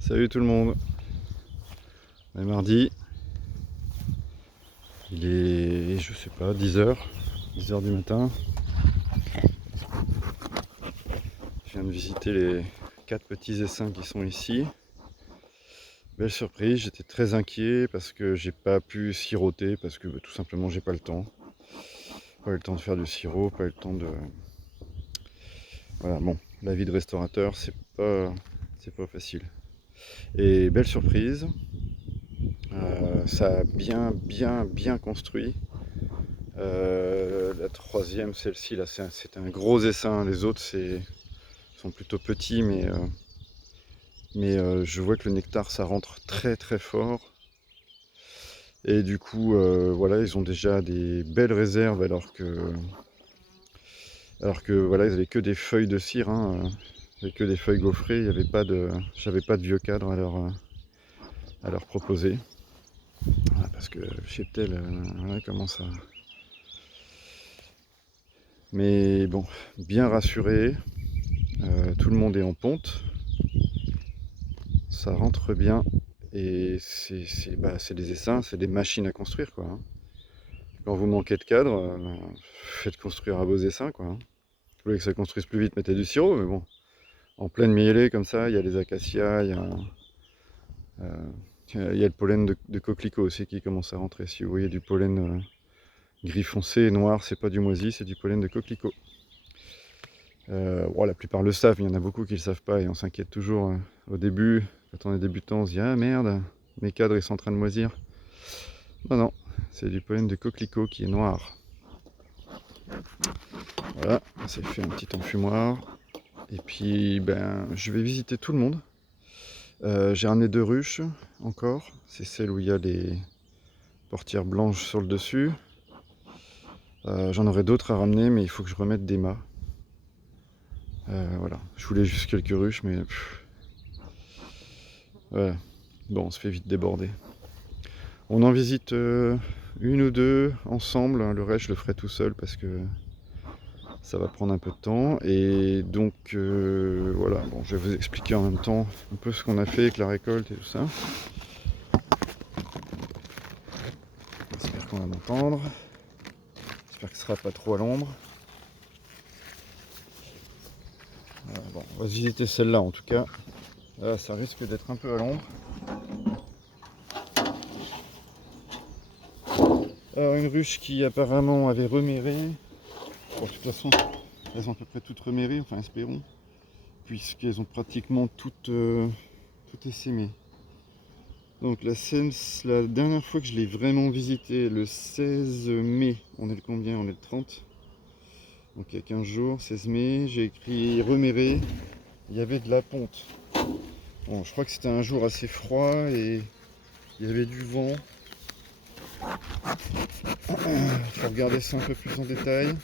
Salut tout le monde, on est mardi, il est, je sais pas, 10h du matin. Je viens de visiter les 4 petits essaims qui sont ici. Belle surprise, j'étais très inquiet parce que j'ai pas pu siroter, parce que tout simplement j'ai pas le temps. Pas eu le temps de faire du sirop, pas eu le temps de... Voilà, bon, la vie de restaurateur c'est pas facile. Et belle surprise, ça a bien construit. La troisième, celle-ci, là, c'est un gros essaim. Les autres sont plutôt petits, mais je vois que le nectar, ça rentre très fort. Et du coup, voilà, ils ont déjà des belles réserves, alors que voilà, ils avaient que des feuilles de cire, hein, et que des feuilles gaufrées. J'avais pas de vieux cadre à leur proposer. Voilà, parce que Cheptel, voilà comment ça. Mais bon, bien rassuré, tout le monde est en ponte, ça rentre bien et c'est des essaims, c'est des machines à construire quoi, hein. Quand vous manquez de cadre, faites construire à vos essaims quoi, hein. Vous voulez que ça construise plus vite, mettez du sirop, mais bon, en pleine mêlée comme ça, il y a les acacias, il y a le pollen de coquelicot aussi qui commence à rentrer. Si vous voyez du pollen gris foncé et noir, c'est pas du moisi, c'est du pollen de coquelicot. Bon, la plupart le savent, mais il y en a beaucoup qui ne le savent pas et on s'inquiète toujours au début. Quand on est débutant, on se dit ah merde, mes cadres ils sont en train de moisir. Non, c'est du pollen de coquelicot qui est noir. Voilà, ça fait un petit enfumoir. Et puis ben je vais visiter tout le monde. J'ai ramené 2 ruches encore. C'est celle où il y a les portières blanches sur le dessus. J'en aurai d'autres à ramener, mais il faut que je remette des mâts. Voilà, je voulais juste quelques ruches, mais voilà. Bon, on se fait vite déborder. On en visite une ou deux ensemble, hein. Le reste je le ferai tout seul parce que ça va prendre un peu de temps. Et donc voilà, bon, je vais vous expliquer en même temps un peu ce qu'on a fait avec la récolte et tout ça. J'espère qu'on va m'entendre. J'espère que ce sera pas trop à l'ombre. Bon, on va visiter celle-là en tout cas. Là, ça risque d'être un peu à l'ombre. Alors une ruche qui apparemment avait reméré. Bon, de toute façon, elles ont à peu près toutes reméré, enfin espérons, puisqu'elles ont pratiquement toutes essaimé. Donc la dernière fois que je l'ai vraiment visité, le 16 mai, on est le combien? On est le 30. Donc il y a 15 jours, 16 mai, j'ai écrit reméré, il y avait de la ponte. Bon, je crois que c'était un jour assez froid et il y avait du vent. Il faut regarder ça un peu plus en détail.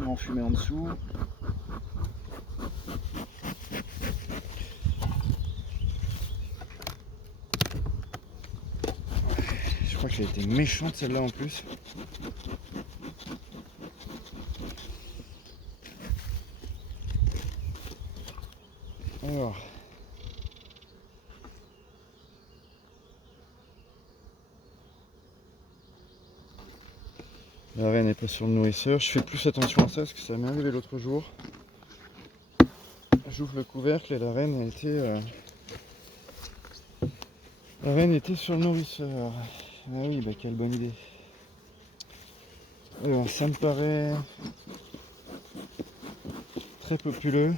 On fumait en dessous. Je crois qu'elle a été méchante celle-là en plus. Alors. La reine n'est pas sur le nourrisseur. Je fais plus attention à ça parce que ça m'est arrivé l'autre jour. J'ouvre le couvercle et la reine était sur le nourrisseur. Ah oui, bah quelle bonne idée. Alors, ça me paraît très populeux.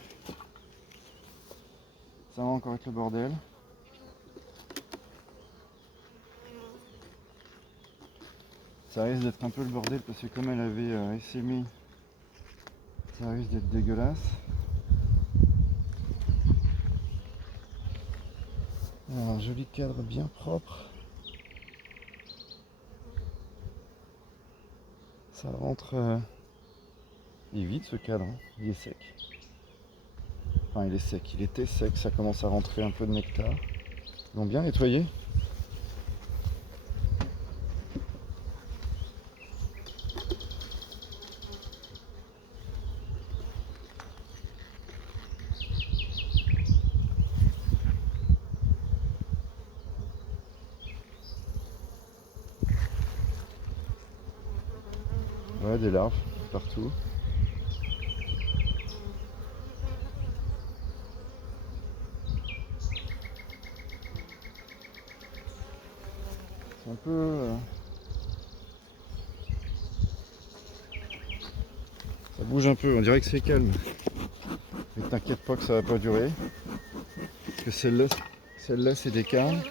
Ça va encore être le bordel. Ça risque d'être un peu le bordel parce que comme elle avait essaimé, ça risque d'être dégueulasse. Alors, un joli cadre bien propre. Ça rentre. Il est vide ce cadre, hein. Il est sec. Enfin, il est sec, il était sec, ça commence à rentrer un peu de nectar. Ils l'ont bien nettoyé. Ouais, des larves partout. C'est un peu... ça bouge un peu, on dirait que c'est calme. Mais t'inquiète pas que ça va pas durer. Parce que celle-là c'est des carnes.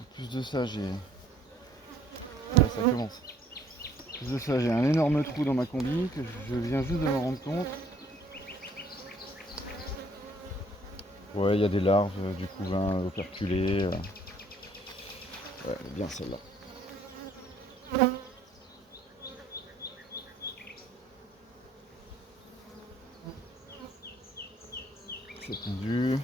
En plus de ça, j'ai... Ouais, ça commence. En plus de ça, j'ai un énorme trou dans ma combi que je viens juste de me rendre compte. Ouais, il y a des larves, du couvain operculé. Ouais, bien celle-là. C'est tendu.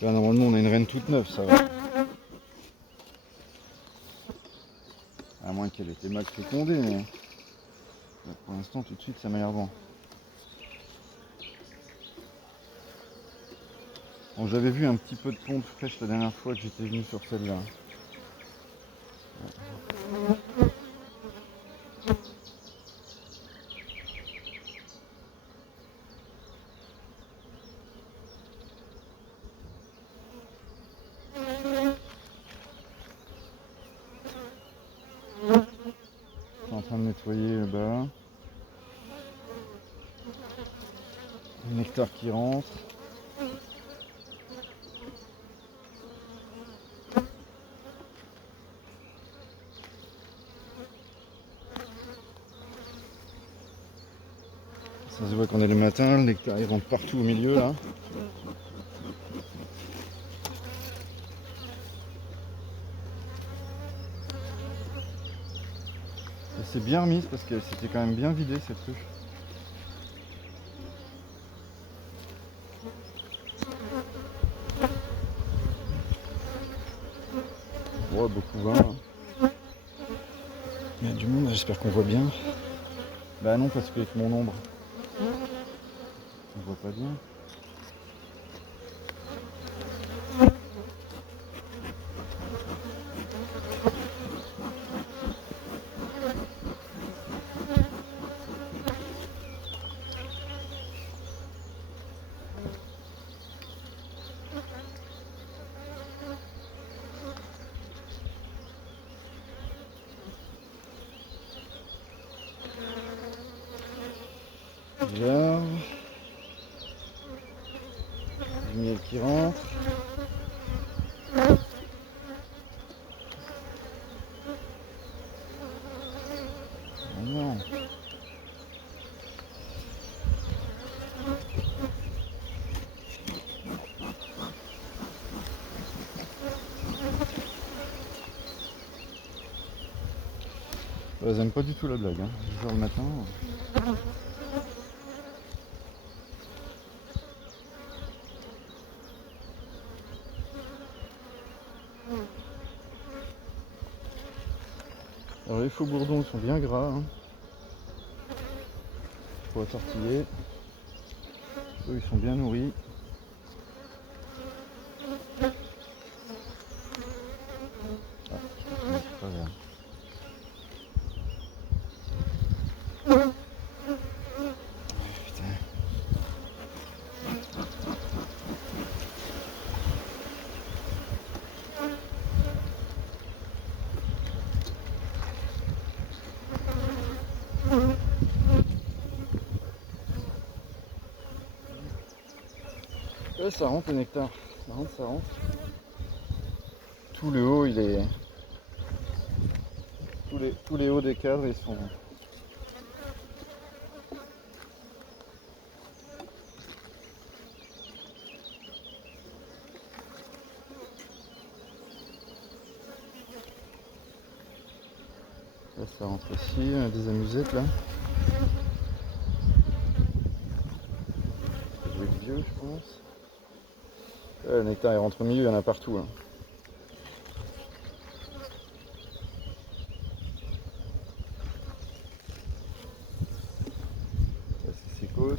Là, normalement, on a une reine toute neuve, ça va. À moins qu'elle ait été mal fécondée, mais là, pour l'instant, tout de suite, ça m'a l'air bon. Bon, j'avais vu un petit peu de ponte fraîche la dernière fois que j'étais venu sur celle-là. Je suis en train de nettoyer le bas. Le nectar qui rentre. Ça se voit qu'on est le matin, le nectar il rentre partout au milieu là. Elle s'est bien remise parce qu'elle s'était quand même bien vidée cette ruche. Ouais, beaucoup de vin. Là. Il y a du monde, j'espère qu'on voit bien. Bah non, parce qu'avec mon ombre, on voit pas bien. Larve. Du miel qui rentre. Oh non. Elles aiment pas du tout la blague, hein. Genre le matin. Alors les faux bourdons sont bien gras, hein, pour tortiller. Eux ils sont bien nourris. Ah, c'est pas grave. Putain. Ouais, ça rentre le nectar. Ça rentre, ça rentre. Tout le haut il est. Tous les hauts des cadres ils sont. Là ça rentre aussi, des amusettes là. Ça doit être vieux je pense. Ouais, le nectar il rentre au milieu, il y en a partout. Hein. Ça c'est sécos.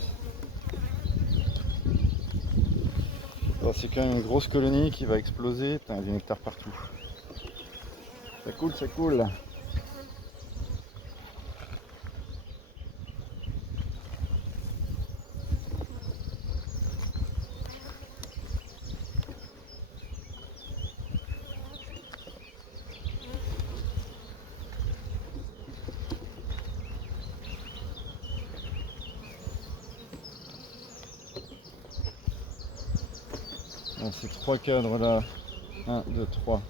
Bon, c'est quand même une grosse colonie qui va exploser. Putain, il y a du nectar partout. Ça coule, ça coule. Ces trois cadres là, 1, 2, 3.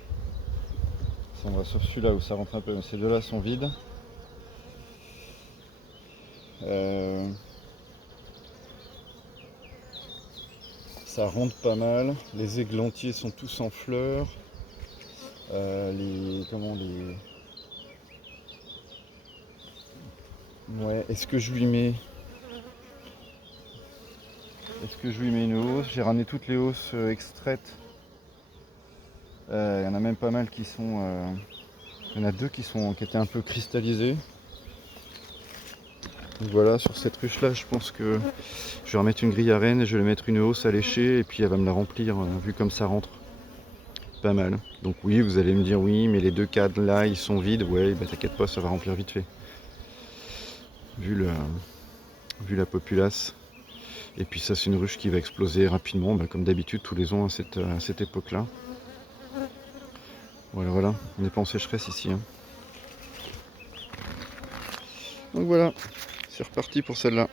On va sur celui-là où ça rentre un peu, mais ces deux là sont vides. Ça rentre pas mal. Les églantiers sont tous en fleurs. Ouais, est-ce que je lui mets une hausse? J'ai ramené toutes les hausses extraites. Il y en a même pas mal qui sont. Il y en a deux qui étaient un peu cristallisées. Donc voilà, sur cette ruche là, je pense que je vais remettre une grille à rennes et je vais mettre une hausse à lécher et puis elle va me la remplir vu comme ça rentre. Pas mal. Donc oui, vous allez me dire oui, mais les deux cadres là, ils sont vides. Ouais, bah t'inquiète pas, ça va remplir vite fait. Vu la populace. Et puis ça, c'est une ruche qui va exploser rapidement, bah, comme d'habitude tous les ans à cette époque-là. Voilà, on n'est pas en sécheresse ici. Hein. Donc voilà, c'est reparti pour celle-là.